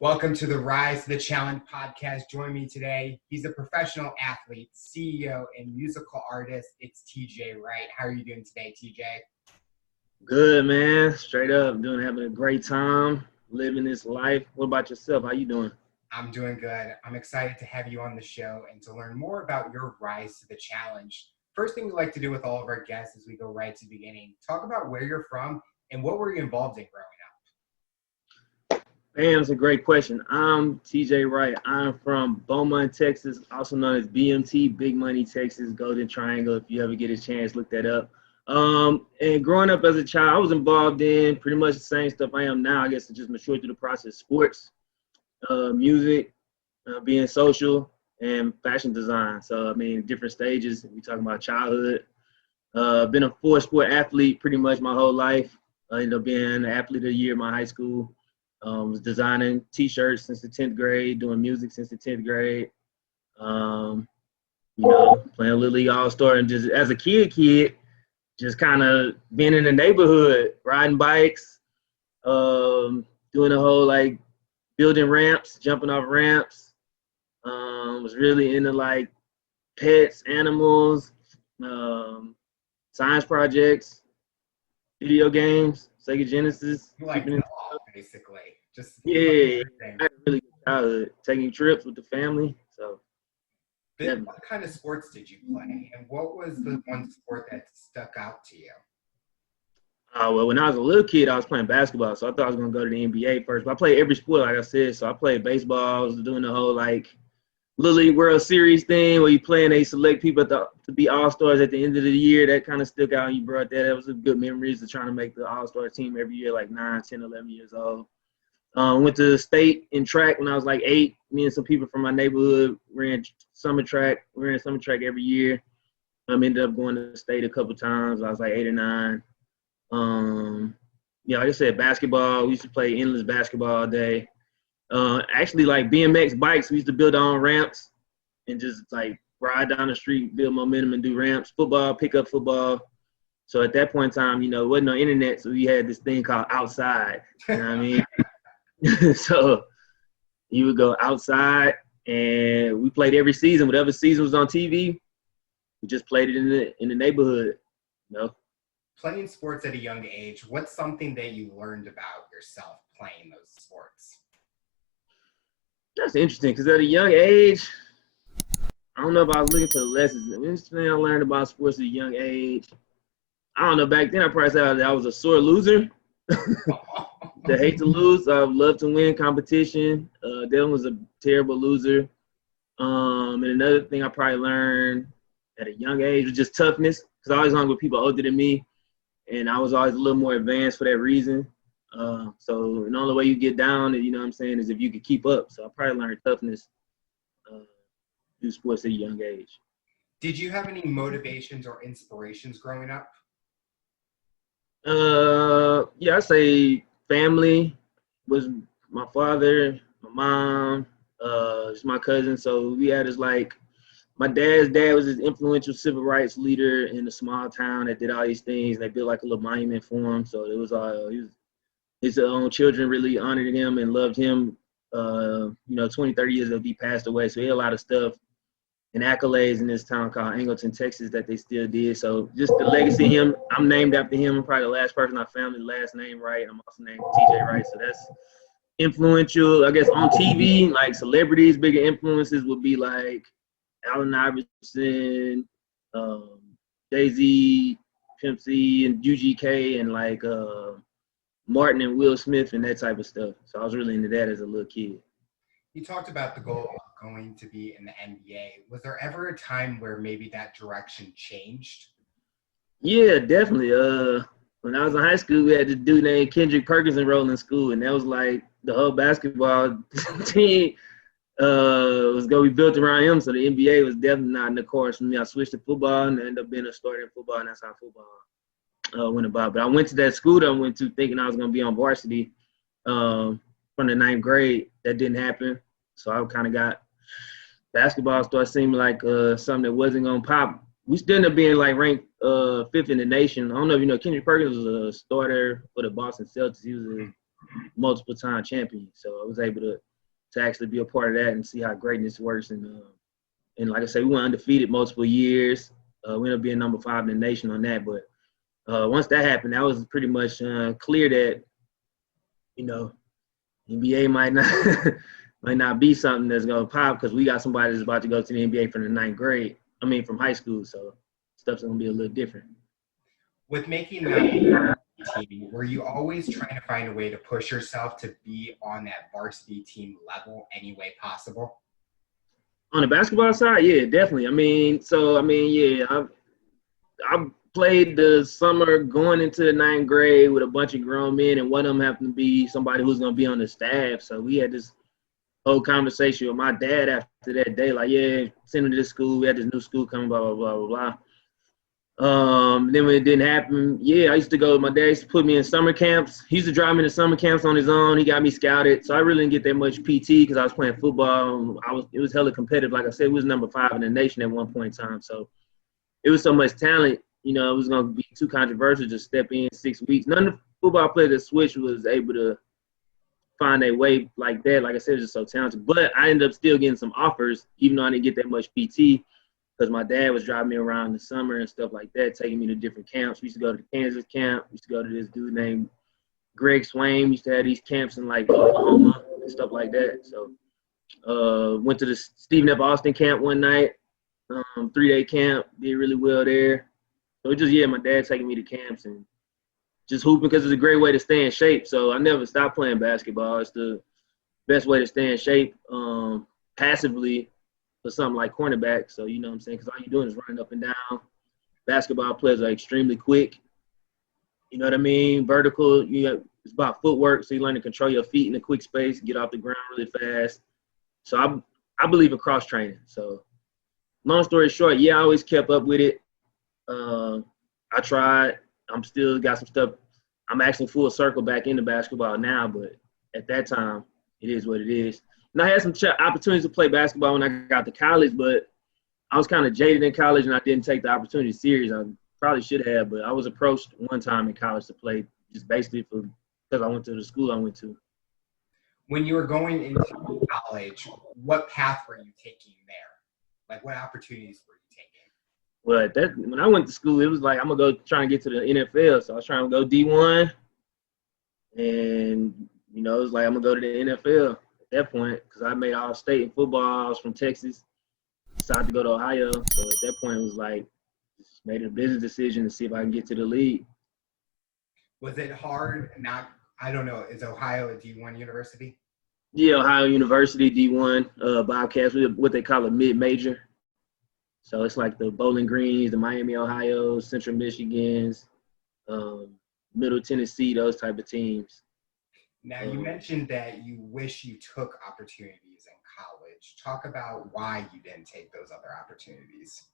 Welcome to the Rise to the Challenge podcast. Join me today. He's a professional athlete, CEO, and musical artist. It's TJ Wright. How are you doing today, TJ? Good, man. Straight up, having a great time, living this life. What about yourself? How you doing? I'm doing good. I'm excited to have you on the show and to learn more about your rise to the challenge. First thing we like to do with all of our guests as we go right to the beginning, talk about where you're from and what were you involved in growing up? Man, it's a great question. I'm TJ Wright. I'm from Beaumont, Texas, also known as BMT, Big Money, Texas, Golden Triangle. If you ever get a chance, look that up. And growing up as a child, I was involved in pretty much the same stuff I am now. I guess it's just matured through the process: sports, music, being social, and fashion design. So, I mean, different stages. We talking about childhood. Been a four-sport athlete pretty much my whole life. I ended up being an athlete of the year in my high school. Was designing T-shirts since the 10th grade, doing music since the 10th grade. Playing Little League All-Star, and just as a kid, just kind of being in the neighborhood, riding bikes, doing the whole like building ramps, jumping off ramps. Was really into like pets, animals, science projects, video games, Sega Genesis. You like it all, basically. Just Yeah, I had a really good childhood, taking trips with the family. So, what kind of sports did you play, and what was the one sport that stuck out to you? well, when I was a little kid, I was playing basketball, so I thought I was gonna go to the NBA first. But I played every sport, like I said. So I played baseball. I was doing the whole like Little League World Series thing where you play and they select people to be all-stars at the end of the year. That kind of stuck out, and you brought that. That was a good memories of trying to make the all-star team every year, like 9, 10, 11 years old. Went to the state in track when I was like 8. Me and some people from my neighborhood ran summer track. We ran summer track every year. Ended up going to the state a couple times. I was like 8 or 9. Like I said, basketball. We used to play endless basketball all day. Actually, like BMX bikes, we used to build our own ramps and just like ride down the street, build momentum and do ramps. Football, pick up football. So at that point in time, it wasn't no internet, so we had this thing called outside. You know what I mean? So you would go outside, and we played every season. Whatever season was on TV, we just played it in the neighborhood. Playing sports at a young age, what's something that you learned about yourself playing those sports? That's interesting because at a young age, I don't know if I was looking for the lessons. The thing I learned about sports at a young age, I don't know. Back then, I probably said I was a sore loser. I hate to lose. I love to win competition. Dylan was a terrible loser. And another thing I probably learned at a young age was just toughness, because I always hung with people older than me, and I was always a little more advanced for that reason. So the only way you get down, is if you could keep up. So I probably learned toughness through sports at a young age. Did you have any motivations or inspirations growing up? Yeah, I say family was my father, my mom, just my cousin. So we had this like, my dad's dad was this influential civil rights leader in a small town that did all these things. And they built like a little monument for him. So it was his own children really honored him and loved him. 20, 30 years ago, he passed away. So he had a lot of stuff and accolades in this town called Angleton, Texas, that they still did. So just the legacy of him, I'm named after him. I'm probably the last person in our family, last name Wright. I'm also named TJ Wright. So that's influential. I guess on TV, like celebrities, bigger influences would be like Allen Iverson, Jay-Z, Pimp C, and UGK, and like Martin and Will Smith and that type of stuff. So I was really into that as a little kid. You talked about the goal of going to be in the NBA. Was there ever a time where maybe that direction changed? Yeah, definitely. When I was in high school, we had this dude named Kendrick Perkins enrolled in school, and that was like the whole basketball team was going to be built around him. So the NBA was definitely not in the course for me. I switched to football and ended up being a starter in football, and that's how football went about. But I went to that school that I went to thinking I was going to be on varsity from the 9th grade. That didn't happen. So I kind of got basketball started seeming like something that wasn't going to pop. We still ended up being like ranked 5th in the nation. I don't know if you know, Kendrick Perkins was a starter for the Boston Celtics. He was a multiple-time champion. So I was able to to actually be a part of that and see how greatness works. And like I said, we went undefeated multiple years. We ended up being number 5 in the nation on that. But once that happened, that was pretty much clear that, you know, NBA might not might not be something that's gonna pop because we got somebody that's about to go to the NBA from the 9th grade. I mean, from high school, so stuff's gonna be a little different. With making the team, were you always trying to find a way to push yourself to be on that varsity team level any way possible? On the basketball side, yeah, definitely. Yeah, I played the summer going into the 9th grade with a bunch of grown men, and one of them happened to be somebody who's gonna be on the staff. So we had this whole conversation with my dad after that day, like, yeah, send him to this school. We had this new school coming, blah, blah, blah, blah, blah. Then when it didn't happen, yeah, I used to go, my dad used to put me in summer camps. He used to drive me to summer camps on his own. He got me scouted. So I really didn't get that much PT because I was playing football. It was hella competitive. Like I said, we was number 5 in the nation at one point in time. So it was so much talent, you know, it was going to be too controversial to step in 6 weeks. None of the football players that switched was able to find their way like that. Like I said, it was just so talented. But I ended up still getting some offers, even though I didn't get that much PT, because my dad was driving me around in the summer and stuff like that, taking me to different camps. We used to go to the Kansas camp. We used to go to this dude named Greg Swain. We used to have these camps in, like, Oklahoma and stuff like that. So went to the Stephen F. Austin camp one night, 3-day camp, did really well there. So just, yeah, my dad taking me to camps and just hooping because it's a great way to stay in shape. So I never stopped playing basketball. It's the best way to stay in shape passively for something like cornerback. So, you know what I'm saying? Because all you're doing is running up and down. Basketball players are extremely quick. You know what I mean? Vertical, it's about footwork. So you learn to control your feet in a quick space, get off the ground really fast. So I believe in cross training. So long story short, yeah, I always kept up with it. I tried. I'm still got some stuff. I'm actually full circle back into basketball now, but at that time, it is what it is. And I had some opportunities to play basketball when I got to college, but I was kind of jaded in college and I didn't take the opportunity serious. I probably should have, but I was approached one time in college to play just basically because I went to the school I went to. When you were going into college, what path were you taking there? Like, what opportunities were you taking? Well, when I went to school, it was like, I'm going to go try and get to the NFL. So I was trying to go D1. And, you know, it was like, I'm going to go to the NFL at that point because I made All-State in football. I was from Texas. Decided to go to Ohio. So at that point, it was like, just made a business decision to see if I can get to the league. Was it hard? I don't know. Is Ohio a D1 university? Yeah, Ohio University, D1, Bobcats, what they call a mid-major. So it's like the Bowling Greens, the Miami, Ohio, Central Michigans, Middle Tennessee, those type of teams. Now, you mentioned that you wish you took opportunities in college. Talk about why you didn't take those other opportunities.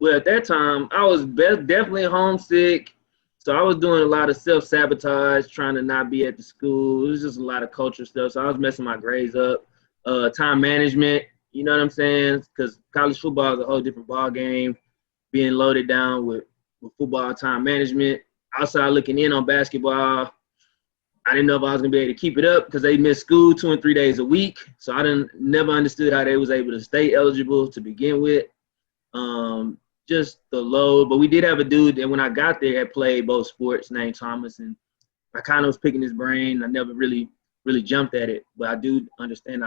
Well, at that time, I was definitely homesick. So I was doing a lot of self-sabotage, trying to not be at the school. It was just a lot of culture stuff. So I was messing my grades up. Time management, you know what I'm saying? Because college football is a whole different ball game. Being loaded down with football time management. Outside looking in on basketball, I didn't know if I was going to be able to keep it up because they missed school 2 and 3 days a week. So I never understood how they was able to stay eligible to begin with. Just the load. But we did have a dude that when I got there had played both sports named Thomas, and I kind of was picking his brain. I never really jumped at it. But I do understand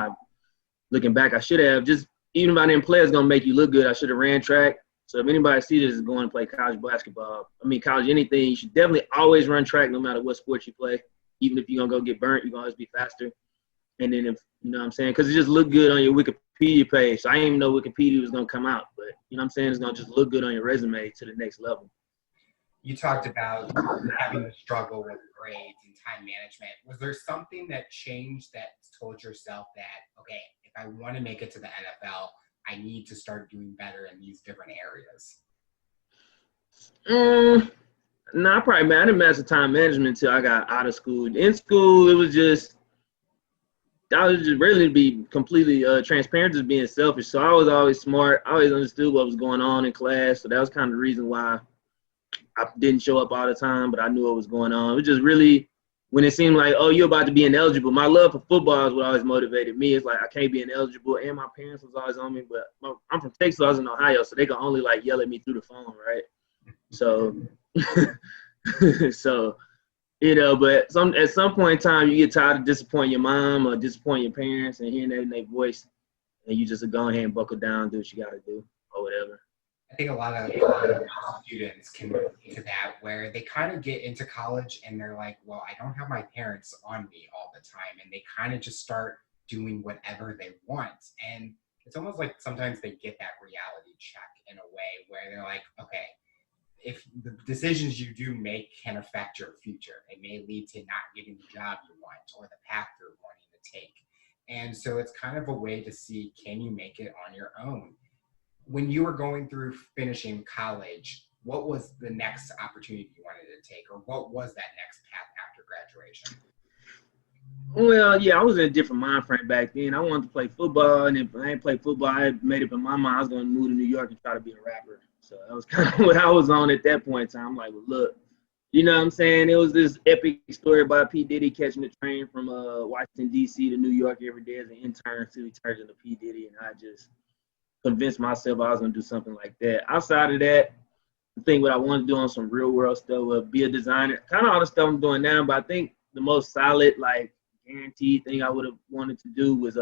looking back, I should have just, even if I didn't play, it's going to make you look good. I should have ran track. So if anybody sees this is going to play college basketball, college anything, you should definitely always run track no matter what sport you play. Even if you're going to go get burnt, you're going to always be faster. And then if, you know what I'm saying, because it just looked good on your Wikipedia page. So I didn't even know Wikipedia was going to come out. But, you know what I'm saying, it's going to just look good on your resume to the next level. You talked about having to struggle with grades and time management. Was there something that changed that told yourself that, okay, if I want to make it to the NFL, I need to start doing better in these different areas? No, I didn't master time management until I got out of school. In school, I was just really be completely transparent, just being selfish. So I was always smart. I always understood what was going on in class. So that was kind of the reason why I didn't show up all the time, but I knew what was going on. It was just really when it seemed like, oh, you're about to be ineligible, my love for football is what always motivated me. It's like, I can't be ineligible. And my parents was always on me, but I'm from Texas, I was in Ohio, so they can only like yell at me through the phone, right? So, so, you know, but at some point in time, you get tired of disappointing your mom or disappointing your parents and hearing that in their voice, and you just go ahead and buckle down, do what you got to do or whatever. I think a lot of students can relate to that, where they kind of get into college and they're like, well, I don't have my parents on me all the time. And they kind of just start doing whatever they want. And it's almost like sometimes they get that reality check in a way where they're like, okay, if the decisions you do make can affect your future, it may lead to not getting the job you want or the path you're wanting to take. And so it's kind of a way to see, can you make it on your own? When you were going through finishing college, what was the next opportunity you wanted to take, or what was that next path after graduation? Well, yeah, I was in a different mind frame back then. I wanted to play football, and if I didn't play football, I made up in my mind I was going to move to New York and try to be a rapper. So that was kind of what I was on at that point in time. I'm like, well, look, you know what I'm saying? It was this epic story about P. Diddy catching the train from Washington, D.C. to New York every day as an intern until he turns into P. Diddy, and I just convinced myself I was going to do something like that. Outside of that, I think what I wanted to do on some real world stuff was be a designer. Kind of all the stuff I'm doing now, but I think the most solid, like, guaranteed thing I would have wanted to do was,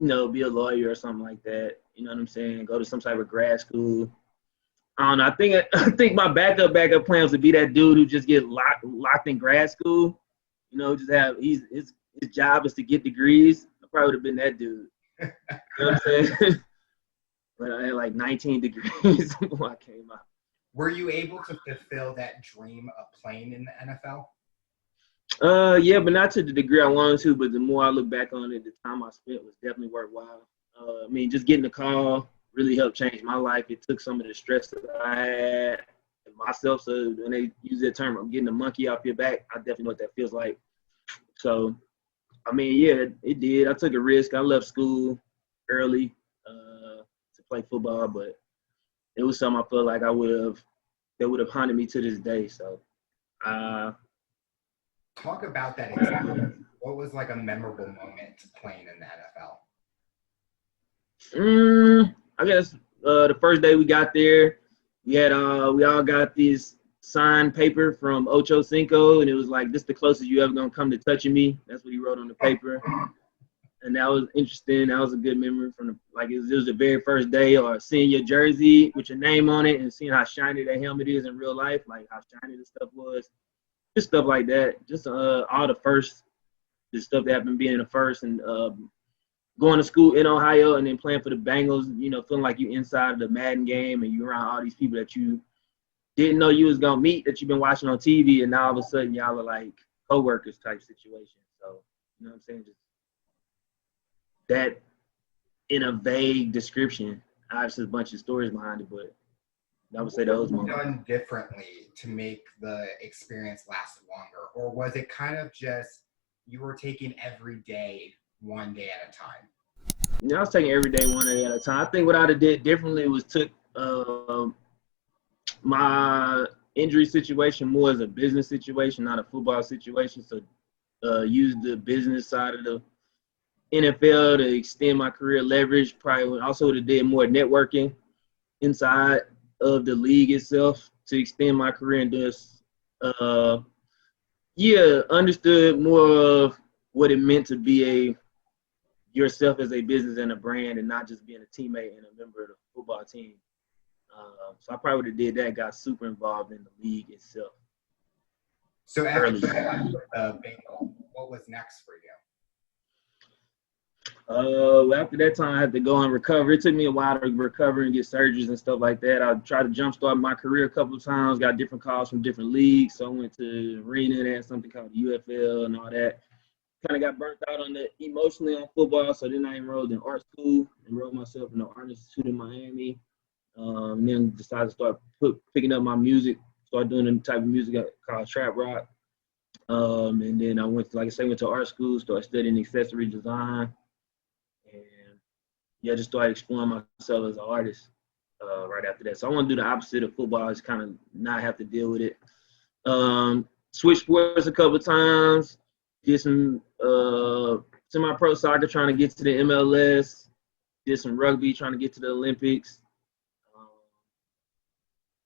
be a lawyer or something like that. You know what I'm saying? Go to some type of grad school. I don't know. I think my backup plan was to be that dude who just get locked in grad school. You know, just have his job is to get degrees. I probably would have been that dude. You know what I'm saying? But I had like 19 degrees when I came out. Were you able to fulfill that dream of playing in the NFL? Yeah, but not to the degree I wanted to. But the more I look back on it, the time I spent was definitely worthwhile. I mean, just getting the call really helped change my life. It took some of the stress that I had myself. So when they use that term, I'm getting a monkey off your back, I definitely know what that feels like. So, I mean, yeah, it did. I took a risk. I left school early to play football, but it was something I feel like that would have haunted me to this day. So, talk about that experience. What was like a memorable moment playing in the NFL? I guess the first day we got there, we all got this signed paper from Ocho Cinco, and it was like, this the closest you ever gonna come to touching me. That's what he wrote on the paper. And that was interesting. That was a good memory from it was the very first day, or seeing your jersey with your name on it and seeing how shiny that helmet is in real life, like how shiny the stuff was. Just stuff like that. Just all the first, the stuff that happened being the first, and going to school in Ohio and then playing for the Bengals, you know, feeling like you inside of the Madden game and you're around all these people that you didn't know you was gonna meet, that you've been watching on TV, and now all of a sudden y'all are like co-workers type situation. So, you know what I'm saying? Just that in a vague description. Obviously, a bunch of stories behind it, but I would say those moments. Done differently to make the experience last longer, or was it kind of just you were taking every day one day at a time? Yeah, I was taking every day one day at a time. I think what I'd have did differently was took my injury situation more as a business situation, not a football situation. So use the business side of the NFL to extend my career leverage. Probably also would have did more networking inside of the league itself to extend my career, and just understood more of what it meant to be yourself as a business and a brand, and not just being a teammate and a member of the football team. So I probably would have did that, got super involved in the league itself. So after Bengal, what was next for you? After that time, I had to go and recover. It took me a while to recover and get surgeries and stuff like that. I tried to jumpstart my career a couple of times, got different calls from different leagues. So I went to Arena, they had something called UFL and all that. Kind of got burnt out on the emotionally on football. So then I enrolled in art school, enrolled myself in the Art Institute in Miami. And then decided to start picking up my music, start doing the type of music called trap rock. And then I went to art school, started studying accessory design. And just started exploring myself as an artist right after that. So I want to do the opposite of football, just kind of not have to deal with it. switched sports a couple of times, did some semi-pro soccer trying to get to the MLS, did some rugby trying to get to the Olympics.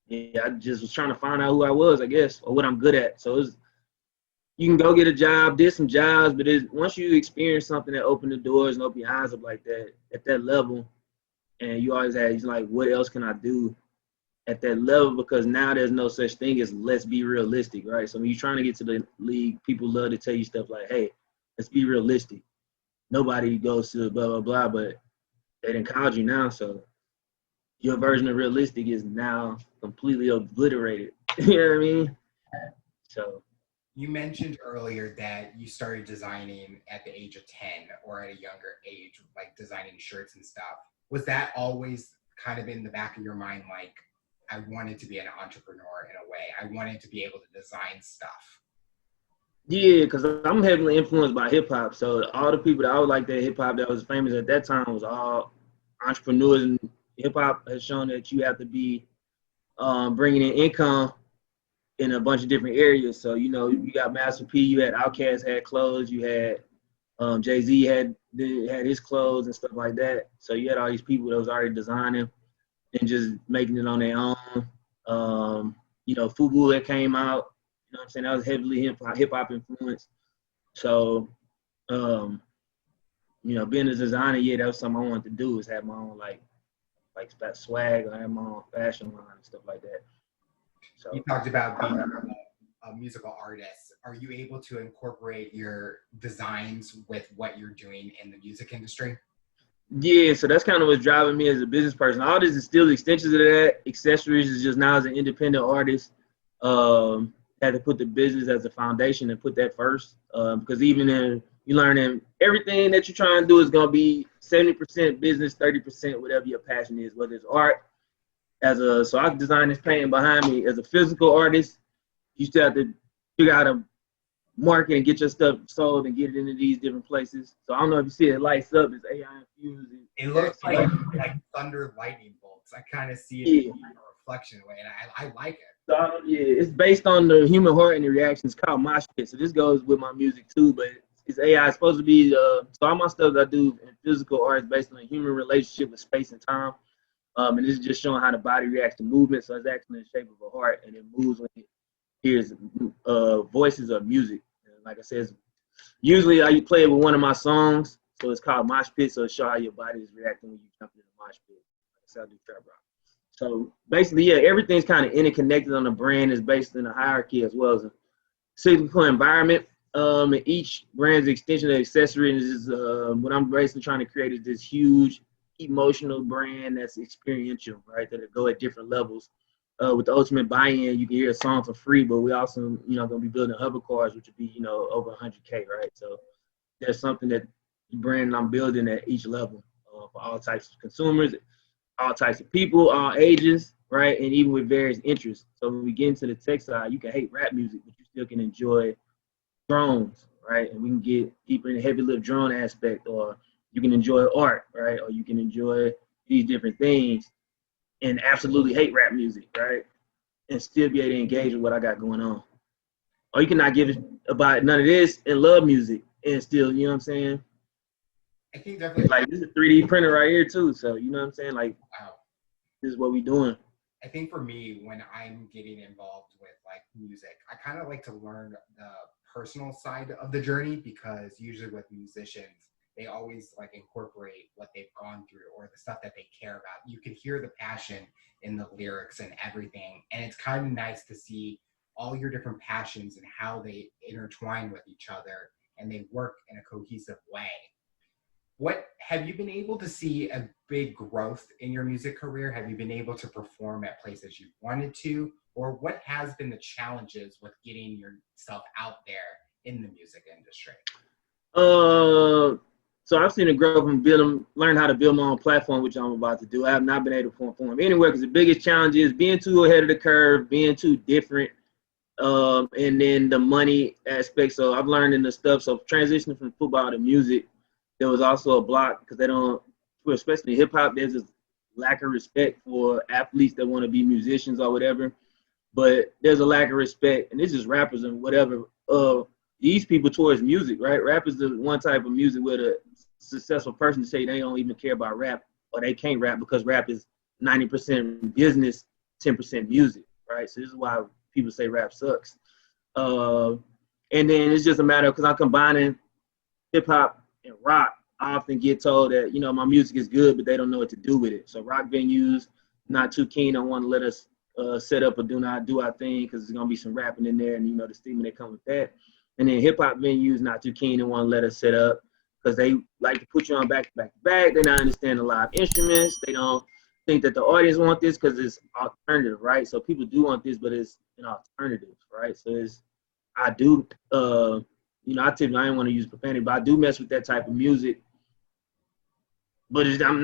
Yeah, I just was trying to find out who I was, I guess, or what I'm good at. So you can go get a job, did some jobs, but once you experience something that opened the doors and open your eyes up like that, at that level, and you always have, like, what else can I do at that level? Because now there's no such thing as let's be realistic, right? So when you're trying to get to the league, people love to tell you stuff like, hey, let's be realistic. Nobody goes to blah, blah, blah, but they didn't call you now, so your version of realistic is now completely obliterated. You know what I mean? So You mentioned earlier that you started designing at the age of 10 or at a younger age, like designing shirts and stuff. Was that always kind of in the back of your mind, like, I wanted to be an entrepreneur in a way? I wanted to be able to design stuff. yeah, because I'm heavily influenced by hip hop. So all the people that I would like that hip hop that was famous at that time was all entrepreneurs, and hip hop has shown that you have to be bringing in income in a bunch of different areas. So, you got Master P, you had Outkast had clothes, you had Jay-Z had his clothes and stuff like that. So you had all these people that was already designing and just making it on their own. Fubu that came out, you know what I'm saying? That was heavily hip hop influence. So, being a designer, yeah, that was something I wanted to do, is have my own like that swag, or have my own fashion line and stuff like that. So You talked about being a musical artist. Are you able to incorporate your designs with what you're doing in the music industry? yeah, so that's kind of what's driving me as a business person. All this is still extensions of that. Accessories is just now as an independent artist. Had to put the business as a foundation and put that first. Because even in you learning everything that you're trying to do is gonna be 70% business, 30% whatever your passion is, whether it's art. So I designed this painting behind me. As a physical artist, you still have to figure out how to market and get your stuff sold and get it into these different places. So I don't know if you see it lights up. It's AI infused. It looks like thunder lightning bolts. I kind of see it in a reflection way, and I like it. So, yeah, it's based on the human heart and the reactions. It's called mosh pit. So this goes with my music too, but it's AI. It's supposed to be so all my stuff that I do in physical art is based on a human relationship with space and time. And this is just showing how the body reacts to movement. So it's actually in the shape of a heart, and it moves when it hears voices or music. And like I said, usually I play it with one of my songs. So it's called mosh pit. So it shows how your body is reacting when you jump in the mosh pit. That's how I do trap rock. So basically, yeah, everything's kind of interconnected on the brand. Is based in a hierarchy as well as a cyclical environment. And each brand's extension of accessories is what I'm basically trying to create is this huge emotional brand that's experiential, right? That'll go at different levels. With the ultimate buy-in, you can hear a song for free, but we also, going to be building hover cars, which would be, over 100K, right? So there's something that the brand I'm building at each level for all types of consumers, all types of people, all ages, right? And even with various interests. So when we get into the tech side, you can hate rap music, but you still can enjoy drones, right? And we can get deeper in the heavy lift drone aspect, or you can enjoy art, right? Or you can enjoy these different things and absolutely hate rap music, right? And still be able to engage with what I got going on. Or you cannot give about none of this and love music and still, you know what I'm saying? I think definitely. Like, this is a 3D printer right here too. So, you know what I'm saying? Like, wow, this is what we doing. I think for me, when I'm getting involved with like music, I kind of like to learn the personal side of the journey, because usually with musicians, they always like incorporate what they've gone through or the stuff that they care about. You can hear the passion in the lyrics and everything. And it's kind of nice to see all your different passions and how they intertwine with each other and they work in a cohesive way. What have you been able to see a big growth in your music career? Have you been able to perform at places you wanted to? Or what has been the challenges with getting yourself out there in the music industry? So I've seen it grow from learn how to build my own platform, which I'm about to do. I have not been able to perform anywhere because the biggest challenge is being too ahead of the curve, being too different, and then the money aspect. So I've learned in the stuff. So transitioning from football to music, there was also a block because they don't, especially hip hop, there's this lack of respect for athletes that want to be musicians or whatever. but there's a lack of respect, and this is rappers and whatever. These people towards music, right? Rap is the one type of music where the successful person say they don't even care about rap or they can't rap because rap is 90% business, 10% music, right? So this is why people say rap sucks. Uh, and then it's just a matter of because I'm combining hip hop and rock. I often get told that my music is good, but they don't know what to do with it. So rock venues not too keen on want to let us set up or do not do our thing because there's gonna be some rapping in there, and the stigma that comes with that. And then hip hop venues not too keen and want to let us set up because they like to put you on back to back to back. They not understand the live instruments. They don't think that the audience want this because it's alternative, right? So people do want this, but it's an alternative, right? So I do, I typically I didn't want to use profanity, but I do mess with that type of music. But I'm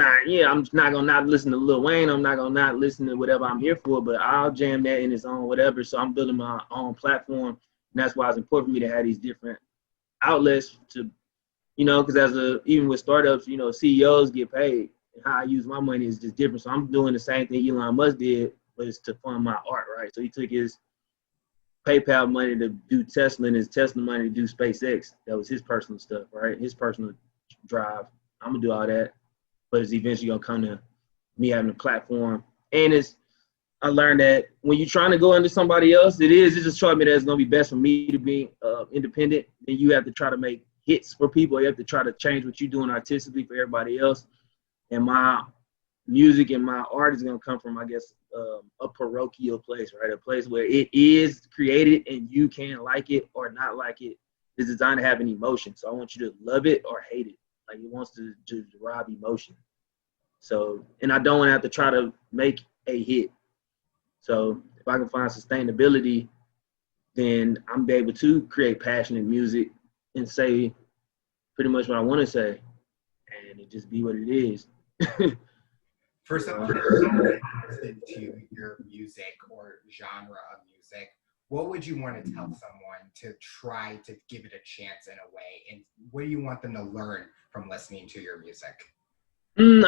just not gonna not listen to Lil Wayne. I'm not gonna not listen to whatever I'm here for. But I'll jam that in its own whatever. So I'm building my own platform, and that's why it's important for me to have these different outlets to, because even with startups, CEOs get paid, and how I use my money is just different. So I'm doing the same thing Elon Musk did, but it's to fund my art, right? So he took his PayPal money to do Tesla and his Tesla money to do SpaceX. That was his personal stuff, right? His personal drive. I'm gonna do all that, but it's eventually gonna come to me having a platform. And I learned that when you're trying to go under somebody else, it just taught me that it's gonna be best for me to be independent. Then you have to try to make hits for people. You have to try to change what you're doing artistically for everybody else. And my music and my art is gonna come from, I guess, a parochial place, right? A place where it is created and you can like it or not like it. It's designed to have an emotion. So I want you to love it or hate it. Like it wants to derive emotion. So, and I don't want to have to try to make a hit. So if I can find sustainability, then I'm able to create passionate music and say pretty much what I want to say, and it just be what it is. For someone that doesn't listen to your music or genre of music, what would you want to tell someone to try to give it a chance in a way? And what do you want them to learn from listening to your music?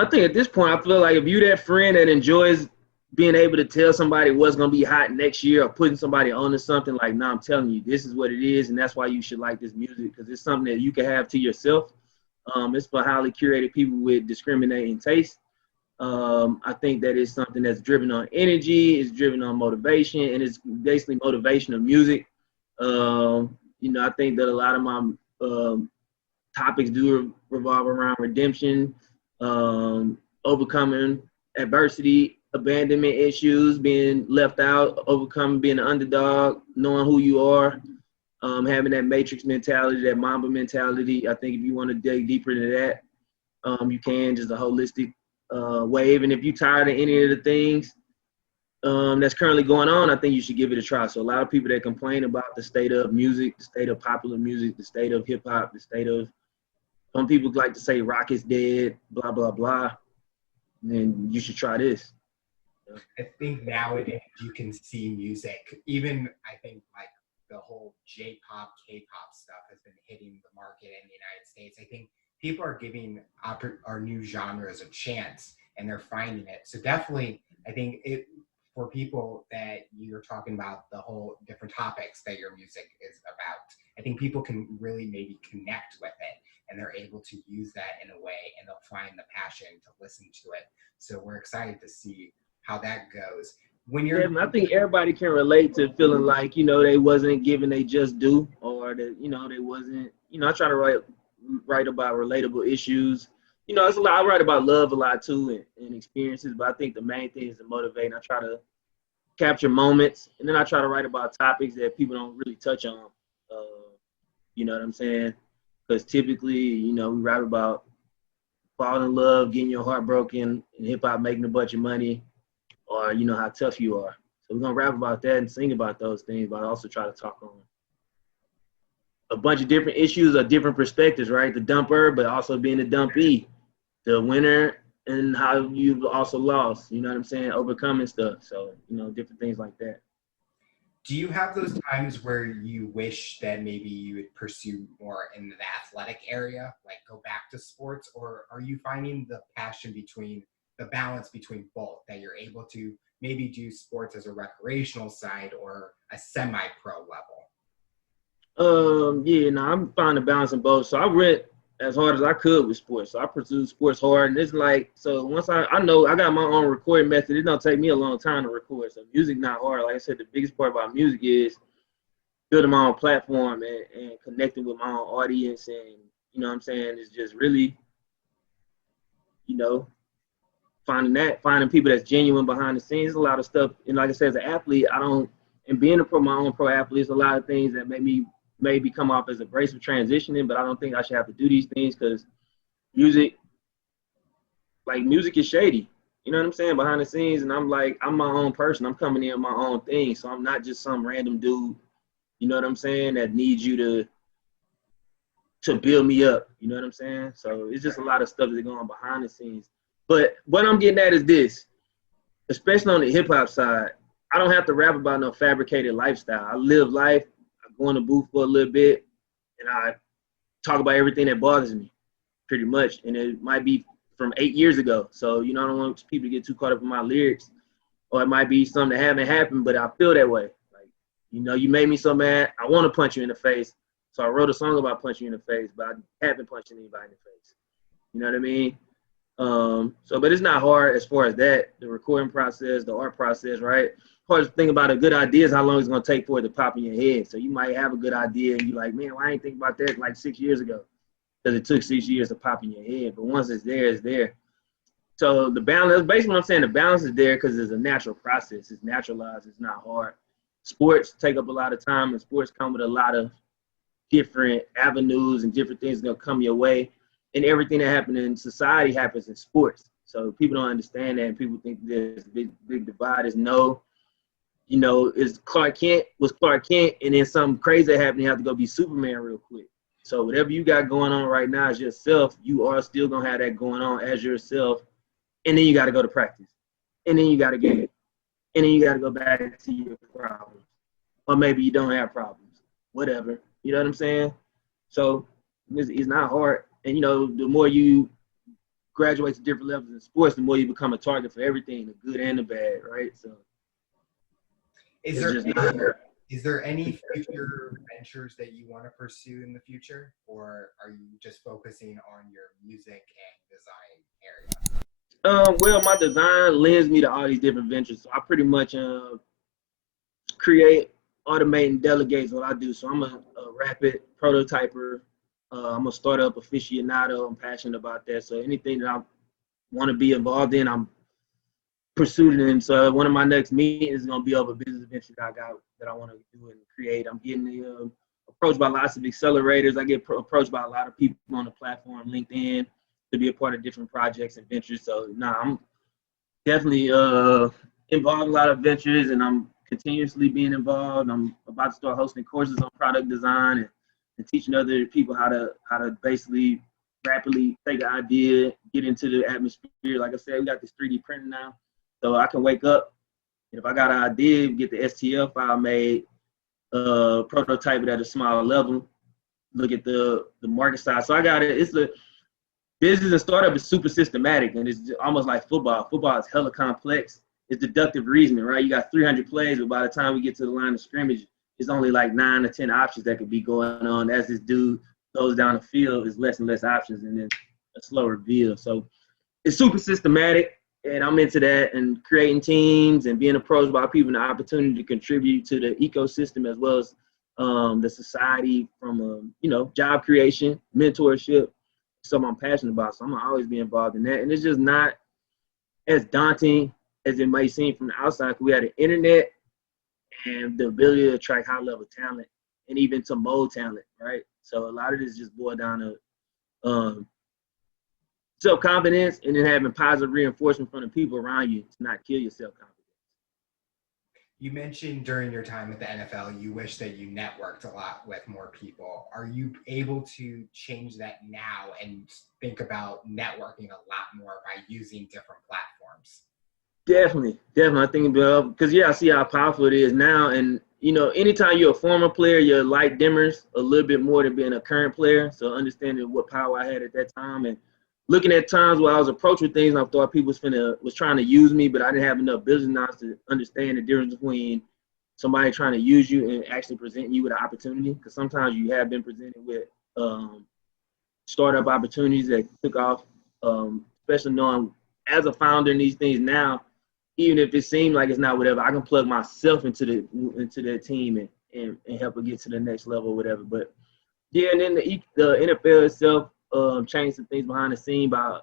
I think at this point, I feel like if you that friend that enjoys being able to tell somebody what's gonna be hot next year or putting somebody onto something, like, nah, I'm telling you, this is what it is, and that's why you should like this music because it's something that you can have to yourself. It's for highly curated people with discriminating taste. I think that is something that's driven on energy, it's driven on motivation, and it's basically motivation of music. I think that a lot of my topics do revolve around redemption, overcoming adversity, abandonment issues, being left out, overcoming being an underdog, knowing who you are, having that matrix mentality, that Mamba mentality. I think if you want to dig deeper into that, you can, just a holistic way. Even if you're tired of any of the things that's currently going on, I think you should give it a try. So a lot of people that complain about the state of music, the state of popular music, the state of hip hop, the state of, some people like to say rock is dead, blah, blah, blah. Then you should try this. I think nowadays you can see music, even I think like the whole J-pop, K-pop stuff has been hitting the market in the United States. I think people are giving our new genres a chance and they're finding it. So definitely, I think it for people that you're talking about the whole different topics that your music is about. I think people can really maybe connect with it and they're able to use that in a way and they'll find the passion to listen to it. So we're excited to see how that goes. When you're, I think everybody can relate to feeling like, they wasn't given they just due, or that, they wasn't, I try to write about relatable issues. It's a lot. I write about love a lot too and experiences, but I think the main thing is to motivate. And I try to capture moments, and then I try to write about topics that people don't really touch on. You know what I'm saying? Because typically, we write about falling in love, getting your heart broken, and hip hop making a bunch of money, or how tough you are. So we're gonna rap about that and sing about those things, but I also try to talk on a bunch of different issues or different perspectives, right? The dumper, but also being the dumpee, the winner, and how you've also lost. You know what I'm saying? Overcoming stuff. So different things like that. do you have those times where you wish that maybe you would pursue more in the athletic area, like go back to sports, or are you finding the passion between the balance between both, that you're able to maybe do sports as a recreational side or a semi-pro level? Yeah, no, I'm finding balance in both. So I went as hard as I could with sports. So I pursued sports hard, and it's like, so once I know I got my own recording method, it don't take me a long time to record. So music not hard. Like I said, the biggest part about music is building my own platform and connecting with my own audience, and you know what I'm saying, it's just really, you know, finding people that's genuine behind the scenes. There's a lot of stuff, and like I said, as an athlete, and being my own pro athlete, there's a lot of things that maybe come off as abrasive transitioning, but I don't think I should have to do these things because music is shady. You know what I'm saying? Behind the scenes, and I'm my own person. I'm coming in my own thing, so I'm not just some random dude. You know what I'm saying? That needs you to build me up. You know what I'm saying? So it's just a lot of stuff that's going on behind the scenes. But what I'm getting at is this, especially on the hip hop side, I don't have to rap about no fabricated lifestyle. I live life. I go in the booth for a little bit, and I talk about everything that bothers me, pretty much. And it might be from 8 years ago. So, you know, I don't want people to get too caught up in my lyrics. Or it might be something that haven't happened, but I feel that way. Like, you know, you made me so mad, I want to punch you in the face. So I wrote a song about punching you in the face, but I haven't punched anybody in the face. You know what I mean? But it's not hard as far as that, the recording process, the art process, right? Hardest thing about a good idea is how long it's gonna take for it to pop in your head. So you might have a good idea and you're like, man, why I ain't think about that like 6 years ago? Because it took 6 years to pop in your head. But once it's there, it's there. So the balance, basically what I'm saying, the balance is there because it's a natural process. It's naturalized, it's not hard. Sports take up a lot of time, and sports come with a lot of different avenues and different things gonna come your way. And everything that happens in society happens in sports. So people don't understand that, and people think there's a big divide. Is no, you know, Clark Kent, and then something crazy happened, you have to go be Superman real quick. So whatever you got going on right now as yourself, you are still gonna have that going on as yourself, and then you got to go to practice, and then you got to get it, and then you got to go back to your problems, or maybe you don't have problems, whatever. You know what I'm saying? So it's not hard. And, you know, the more you graduate to different levels in sports, the more you become a target for everything, the good and the bad, right? So Is there any future ventures that you want to pursue in the future, or are you just focusing on your music and design area? Well, my design lends me to all these different ventures. So I pretty much create, automate, and delegate what I do. So I'm a rapid prototyper. I'm a startup aficionado. I'm passionate about that. So anything that I want to be involved in, I'm pursuing. And so one of my next meetings is going to be over a business venture that I want to do and create. I'm getting approached by lots of accelerators. I get approached by a lot of people on the platform, LinkedIn, to be a part of different projects and ventures. So I'm definitely involved in a lot of ventures, and I'm continuously being involved. I'm about to start hosting courses on product design and teaching other people how to basically rapidly take an idea, get into the atmosphere. Like I said, we got this 3D printing now. So I can wake up, and if I got an idea, get the STL file made, prototype it at a smaller level, look at the market size. So I got it. It's a business and startup is super systematic, and it's almost like football. Football is hella complex. It's deductive reasoning, right? You got 300 plays, but by the time we get to the line of scrimmage, it's only like 9 or 10 options that could be going on. As this dude goes down the field, there's less and less options, and then a slower reveal. So it's super systematic, and I'm into that, and creating teams and being approached by people and the opportunity to contribute to the ecosystem as well as the society from, job creation, mentorship, something I'm passionate about. So I'm gonna always be involved in that. And it's just not as daunting as it might seem from the outside. We had the internet and the ability to attract high level talent and even to mold talent, right? So a lot of this just boiled down to self-confidence and then having positive reinforcement from the people around you to not kill your self-confidence. You mentioned during your time at the NFL, you wish that you networked a lot with more people. Are you able to change that now and think about networking a lot more by using different platforms? Definitely. I think about, because I see how powerful it is now. And, anytime you're a former player, your light dimmers a little bit more than being a current player. So understanding what power I had at that time and looking at times where I was approaching things and I thought people was trying to use me, but I didn't have enough business knowledge to understand the difference between somebody trying to use you and actually presenting you with an opportunity. Because sometimes you have been presented with startup opportunities that took off, especially knowing as a founder in these things now, even if it seems like it's not whatever, I can plug myself into the team and help it get to the next level or whatever. But yeah, and then the NFL itself changed some things behind the scene. So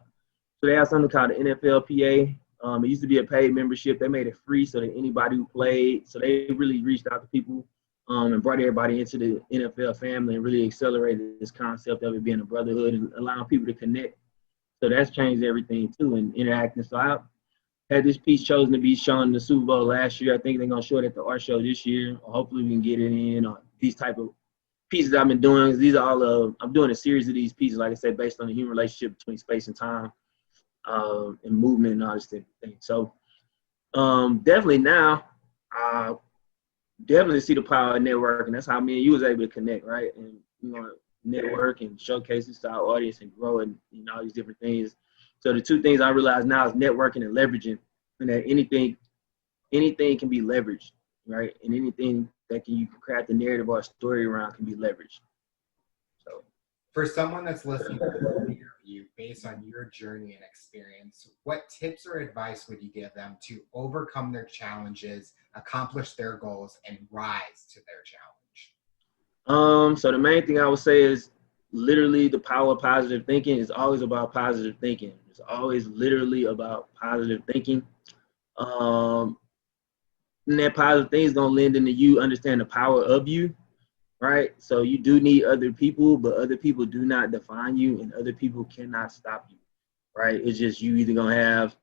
they have something called the NFLPA. It used to be a paid membership. They made it free so that anybody who played, so they really reached out to people and brought everybody into the NFL family and really accelerated this concept of it being a brotherhood and allowing people to connect. So that's changed everything too and interacting. So I had this piece chosen to be shown in the Super Bowl last year. I think they're gonna show it at the art show this year. Or hopefully we can get it in. Or these type of pieces I've been doing. These are all I'm doing a series of these pieces, like I said, based on the human relationship between space and time, and movement and all this thing. So definitely now, definitely see the power of networking. That's how me and you was able to connect, right? And network and showcase this to our audience and grow and all these different things. So the two things I realize now is networking and leveraging, and that anything can be leveraged, right? And anything that you can craft a narrative or a story around can be leveraged. So for someone that's listening to the interview based on your journey and experience, what tips or advice would you give them to overcome their challenges, accomplish their goals, and rise to their challenge? So the main thing I would say is literally the power of positive thinking is always about positive thinking. It's always literally about positive thinking. And that positive thing is gonna lend into you understand the power of you, right? So you do need other people, but other people do not define you and other people cannot stop you, right? It's just you either gonna have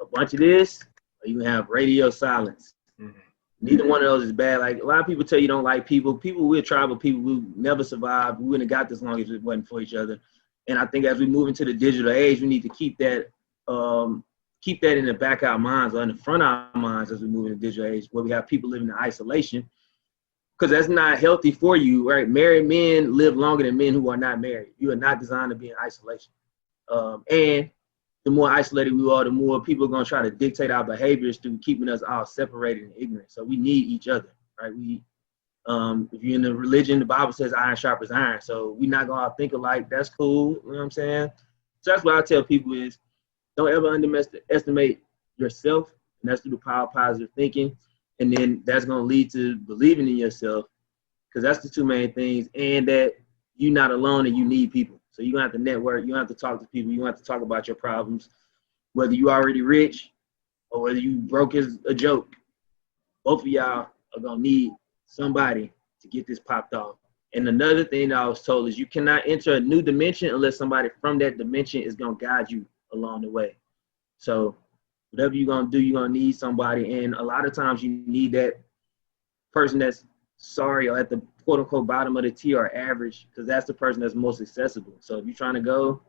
a bunch of this or you can have radio silence. Mm-hmm. Neither one of those is bad. Like a lot of people tell you don't like people. People we're tribal people. We never survived. We wouldn't have got this long if it wasn't for each other. And I think as we move into the digital age, we need to keep that in the back of our minds or in the front of our minds as we move into the digital age, where we have people living in isolation, because that's not healthy for you, right? Married men live longer than men who are not married. You are not designed to be in isolation. And the more isolated we are, the more people are going to try to dictate our behaviors through keeping us all separated and ignorant. So we need each other, right? If you're in the religion, the Bible says iron sharpens iron. So we're not going to think alike. That's cool. You know what I'm saying? So that's what I tell people is don't ever underestimate yourself. And that's through the power of positive thinking. And then that's going to lead to believing in yourself, because that's the two main things. And that you're not alone and you need people. So you're going to have to network. You're going to have to talk to people. You're going to have to talk about your problems, whether you already rich or whether you broke as a joke. Both of y'all are going to need somebody to get this popped off. And another thing that I was told is you cannot enter a new dimension unless somebody from that dimension is going to guide you along the way. So whatever you're going to do, you're going to need somebody. And a lot of times you need that person that's sorry or at the quote unquote bottom of the tier or average, because that's the person that's most accessible. So if you're trying to go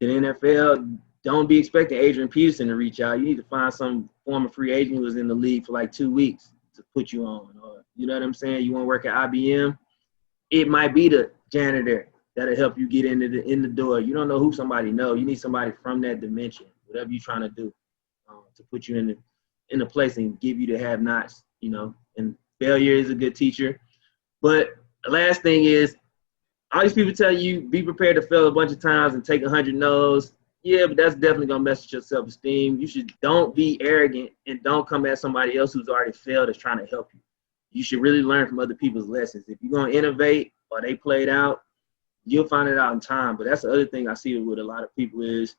to the NFL, don't be expecting Adrian Peterson to reach out. You need to find some former free agent who was in the league for like 2 weeks to put you on. Or, you know what I'm saying? You want to work at IBM? It might be the janitor that'll help you get in the door. You don't know who somebody knows. You need somebody from that dimension, whatever you're trying to do, to put you in the place and give you the have-nots, and failure is a good teacher. But the last thing is, all these people tell you, be prepared to fail a bunch of times and take 100 no's. Yeah, but that's definitely going to mess with your self-esteem. Don't be arrogant and don't come at somebody else who's already failed that's trying to help you. You should really learn from other people's lessons. If you're going to innovate or they played out, you'll find it out in time. But that's the other thing I see with a lot of people is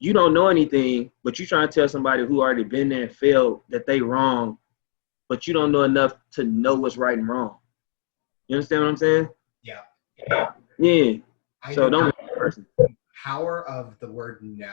you don't know anything, but you're trying to tell somebody who already been there and failed that they wrong, but you don't know enough to know what's right and wrong. You understand what I'm saying? Yeah. Yeah. So don't be that person. Power of the word no,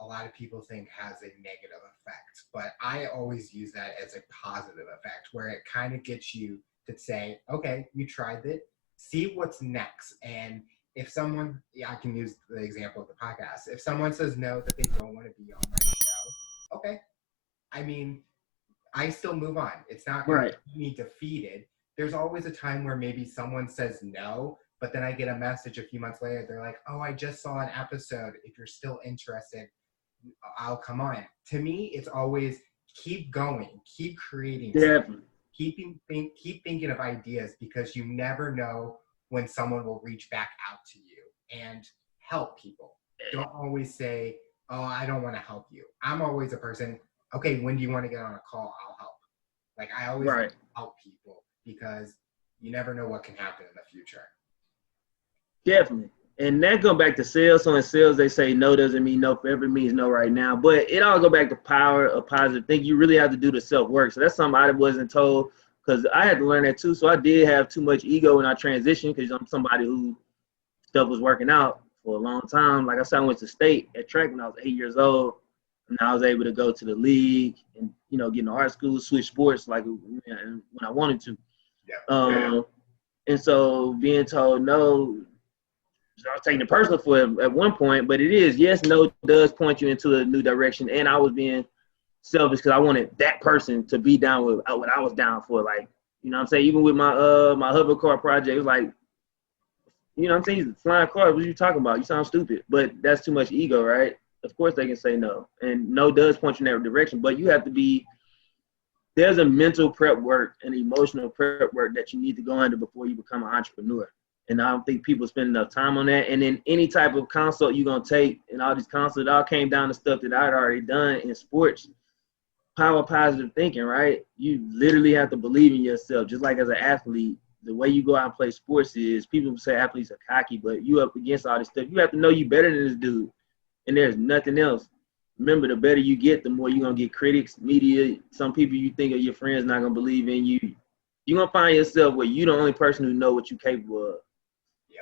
a lot of people think has a negative effect, but I always use that as a positive effect, where it kind of gets you to say, okay, you tried it, see what's next. And if someone, I can use the example of the podcast, if someone says no, that they don't want to be on my show, okay, I mean, I still move on. It's not going to be defeated. There's always a time where maybe someone says no, But then I get a message a few months later. They're like, "Oh, I just saw an episode. If you're still interested, I'll come on." To me, it's always keep going, keep creating stuff, Definitely. keep thinking of ideas, because you never know when someone will reach back out to you and help people. Don't always say, "Oh, I don't want to help you." I'm always a person, "Okay, when do you want to get on a call? I'll help." Like, I always Right. help people because you never know what can happen in the future. Definitely. And that go back to sales. So in sales, they say no doesn't mean no forever, it means no right now. But it all go back to power of positive thinking. You really have to do the self-work. So that's something I wasn't told, because I had to learn that too. So I did have too much ego when I transitioned, because I'm somebody who stuff was working out for a long time. Like I said, I went to state at track when I was 8 years old. And I was able to go to the league and, get into art school, switch sports like when I wanted to. Yeah. And so being told no, I was taking it personal for it at one point, but it is, yes, no does point you into a new direction. And I was being selfish because I wanted that person to be down with what I was down for. Like, what I'm saying? Even with my my hover car project, it was like, what I'm saying? Flying cars, what are you talking about? You sound stupid. But that's too much ego, right? Of course they can say no. And no does point you in that direction, but you have to be, there's a mental prep work and emotional prep work that you need to go under before you become an entrepreneur. And I don't think people spend enough time on that. And then any type of consult you're going to take, and all these consults, it all came down to stuff that I'd already done in sports. Power positive thinking, right? You literally have to believe in yourself. Just like as an athlete, the way you go out and play sports is, people say athletes are cocky, but you up against all this stuff. You have to know you better than this dude. And there's nothing else. Remember, the better you get, the more you're going to get critics, media, some people you think are your friends not going to believe in you. You're going to find yourself where you're the only person who know what you're capable of.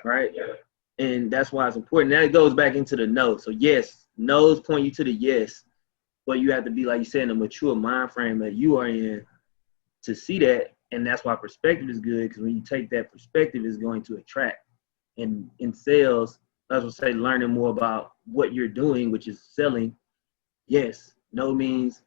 Right? Yeah. And that's why it's important. That goes back into the no. So yes, no's point you to the yes, but you have to be, like you said, in a mature mind frame that you are in to see that. And that's why perspective is good, because when you take that perspective, it's going to attract. And in sales, I would say learning more about what you're doing, which is selling. Yes, no means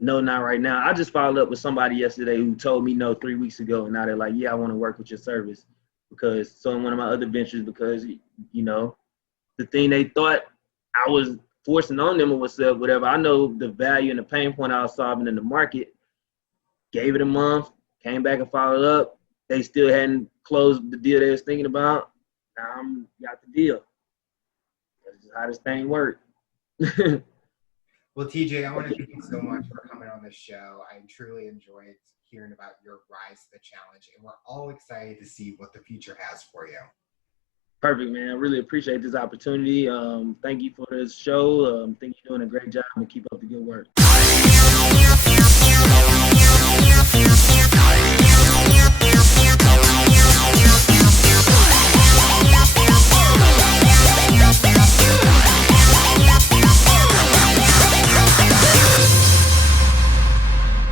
no, not right now. I just followed up with somebody yesterday who told me no 3 weeks ago, and now they're like, yeah, I want to work with your service. Because so in one of my other ventures, because the thing they thought I was forcing on them or whatever, I know the value and the pain point I was solving in the market. Gave it a month, came back and followed up. They still hadn't closed the deal they was thinking about. Now I'm got the deal. That's just how this thing works. Well, TJ, I want to thank you so much for coming on the show. I truly enjoyed hearing about your rise to the challenge, and we're all excited to see what the future has for you. Perfect, man. I really appreciate this opportunity. Thank you for this show. I think you're doing a great job, and keep up the good work.